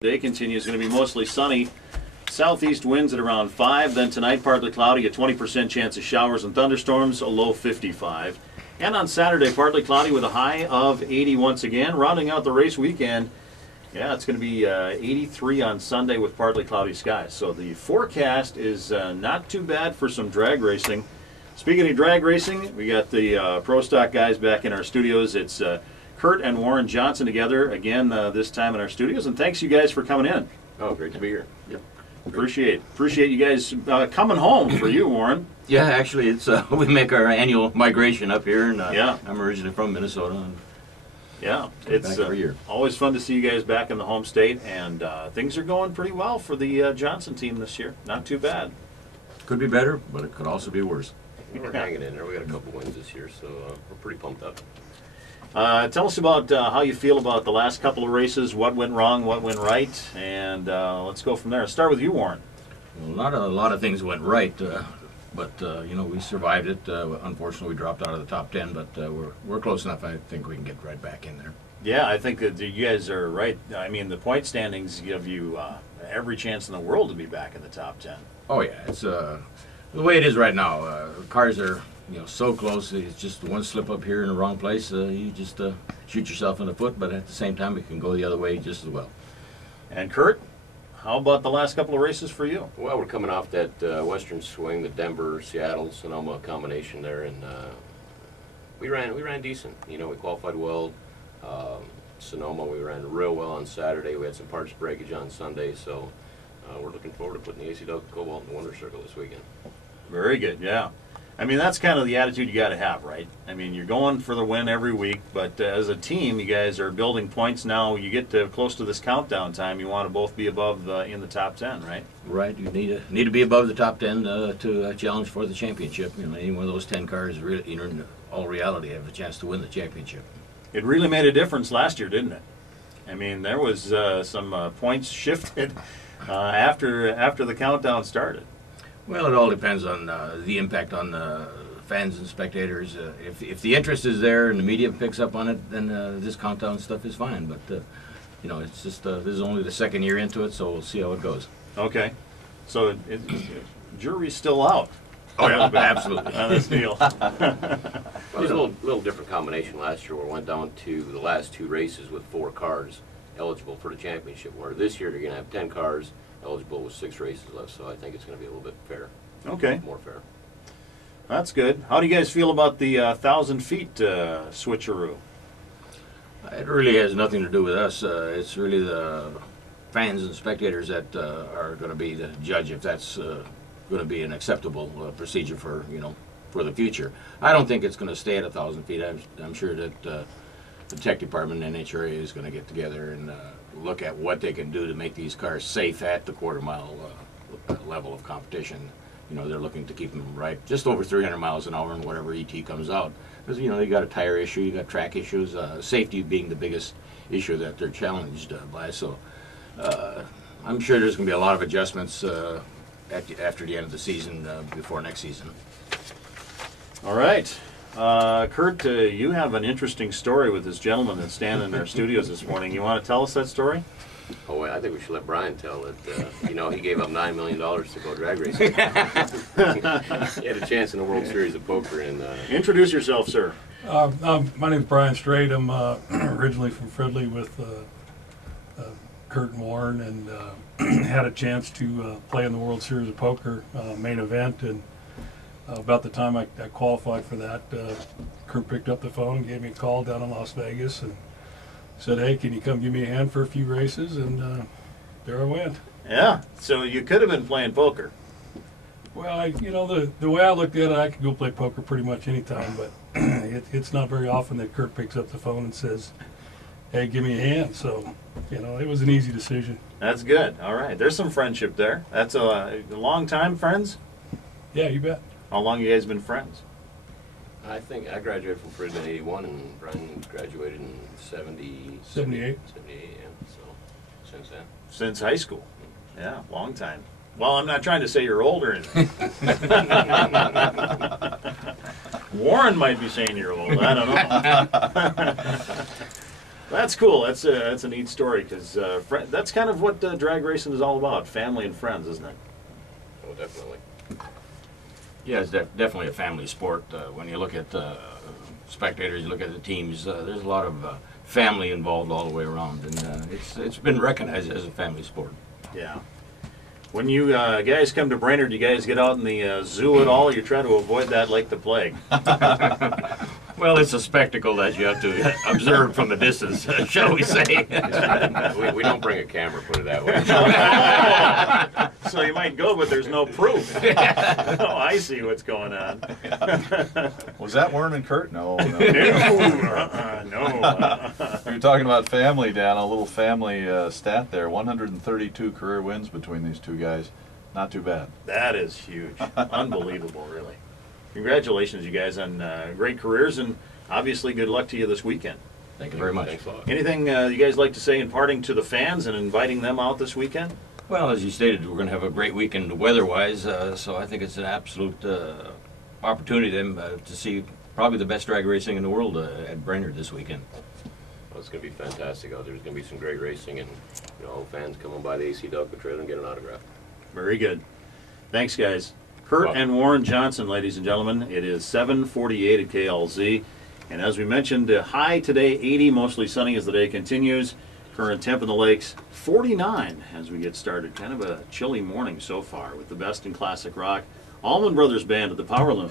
Day continues, going to be mostly sunny. Southeast winds at around 5. Then tonight, partly cloudy, a 20% chance of showers and thunderstorms, a low 55. And on Saturday, partly cloudy with a high of 80 once again. Rounding out the race weekend, yeah, it's going to be 83 on Sunday with partly cloudy skies. So the forecast is not too bad for some drag racing. Speaking of drag racing, we got the Pro Stock guys back in our studios. It's Kurt and Warren Johnson together again this time in our studios, and thanks you guys for coming in. Oh, great to be here. Yep. Appreciate you guys coming home for you, Warren. Yeah, actually, it's we make our annual migration up here, and yeah, I'm originally from Minnesota. And yeah, it's always fun to see you guys back in the home state, and things are going pretty well for the Johnson team this year. Not too bad. Could be better, but it could also be worse. We're hanging in there. We got a couple wins this year, so we're pretty pumped up. Tell us about how you feel about the last couple of races, what went wrong, what went right, and let's go from there. Let's start with you, Warren. Well, a lot of things went right, but you know, we survived it. Unfortunately, we dropped out of the top 10, but we're close enough. I think we can get right back in there. Yeah, I think that you guys are right. I mean, the point standings give you every chance in the world to be back in the top 10. Oh yeah, it's the way it is right now. Cars are, you know, so close. It's just one slip up here in the wrong place, you just shoot yourself in the foot, but at the same time it can go the other way just as well. And Kurt, how about the last couple of races for you? Well, we're coming off that western swing, the Denver, Seattle, Sonoma combination there, and we ran decent. You know, we qualified well. Sonoma, we ran real well on Saturday. We had some parts breakage on Sunday, so we're looking forward to putting the ACDelco Cobalt in the Winter Circle this weekend. Very good, yeah. I mean, that's kind of the attitude you got to have, right? I mean, you're going for the win every week, but as a team, you guys are building points now. You get to close to this countdown time. You want to both be above in the top 10, right? Right. You need to be above the top 10 to challenge for the championship. You know, any one of those 10 cars, really, you know, in all reality, have a chance to win the championship. It really made a difference last year, didn't it? I mean, there was some points shifted after the countdown started. Well, it all depends on the impact on fans and spectators. If the interest is there and the media picks up on it, then this countdown stuff is fine. But you know, it's just this is only the second year into it, so we'll see how it goes. Okay, so jury's still out. Oh yeah, absolutely. On this deal. Well, it was a little different combination last year, where we went down to the last two races with 4 cars eligible for the championship. Where this year they're going to have 10 cars eligible with 6 races left, so I think it's going to be a little bit fair. Okay. More fair. That's good. How do you guys feel about the 1,000 feet switcheroo? It really has nothing to do with us. It's really the fans and spectators that are going to be the judge if that's going to be an acceptable procedure for, you know, for the future. I don't think it's going to stay at 1,000 feet. I'm sure that the tech department and NHRA is going to get together and look at what they can do to make these cars safe at the quarter-mile level of competition. You know, they're looking to keep them right just over 300 miles an hour and whatever ET comes out. Because, you know, you got a tire issue, you got track issues, safety being the biggest issue that they're challenged by. So I'm sure there's going to be a lot of adjustments after the end of the season, before next season. All right. Kurt, you have an interesting story with this gentleman that's standing in our studios this morning. You want to tell us that story? Oh, I think we should let Brian tell it. You know, he gave up $9 million to go drag racing. He had a chance in the World Series of Poker. And introduce yourself, sir. My name is Brian Strait. I'm originally from Fridley with Kurt and Warren, and had a chance to play in the World Series of Poker main event. And about the time I qualified for that, Kurt picked up the phone, gave me a call down in Las Vegas, and said, "Hey, can you come give me a hand for a few races?" And there I went. Yeah, so you could have been playing poker. Well, you know, the way I looked at it, I could go play poker pretty much any time, but it's not very often that Kurt picks up the phone and says, "Hey, give me a hand." So, you know, it was an easy decision. That's good. All right, there's some friendship there. That's a long time friends? Yeah, you bet. How long you guys been friends? I think I graduated from Fridley in '81, and Brian graduated in 78. 78, yeah. So since then. Since high school. Yeah, long time. Well, I'm not trying to say you're old or anything. Warren might be saying you're old. I don't know. That's cool. That's a neat story because that's kind of what drag racing is all about, family and friends, isn't it? Oh, definitely. Yeah, it's definitely a family sport. When you look at spectators, you look at the teams, there's a lot of family involved all the way around, and it's been recognized as a family sport. Yeah. When you guys come to Brainerd, you guys get out in the zoo at all? You try to avoid that like the plague. Well, it's a spectacle that you have to observe from a distance, shall we say. We don't bring a camera, put it that way. So you might go, but there's no proof. Oh, I see what's going on. Was that Warren and Kurt? No. No. We were talking about family, Dan. A little family stat there. 132 career wins between these two guys. Not too bad. That is huge. Unbelievable, really. Congratulations, you guys, on great careers, and obviously good luck to you this weekend. Thank you very much. Thanks a lot. Anything you guys like to say in parting to the fans and inviting them out this weekend? Well, as you stated, we're going to have a great weekend weather-wise, so I think it's an absolute opportunity then to see probably the best drag racing in the world at Brainerd this weekend. Well, it's going to be fantastic out there. There's going to be some great racing, and fans coming by the ACDelco Trail and get an autograph. Very good. Thanks, guys. Kurt and Warren Johnson, ladies and gentlemen. It is 7:48 at KLZ. And as we mentioned, high today, 80, mostly sunny as the day continues. Current temp in the lakes, 49 as we get started. Kind of a chilly morning so far with the best in classic rock. Allman Brothers Band at the Power Loon.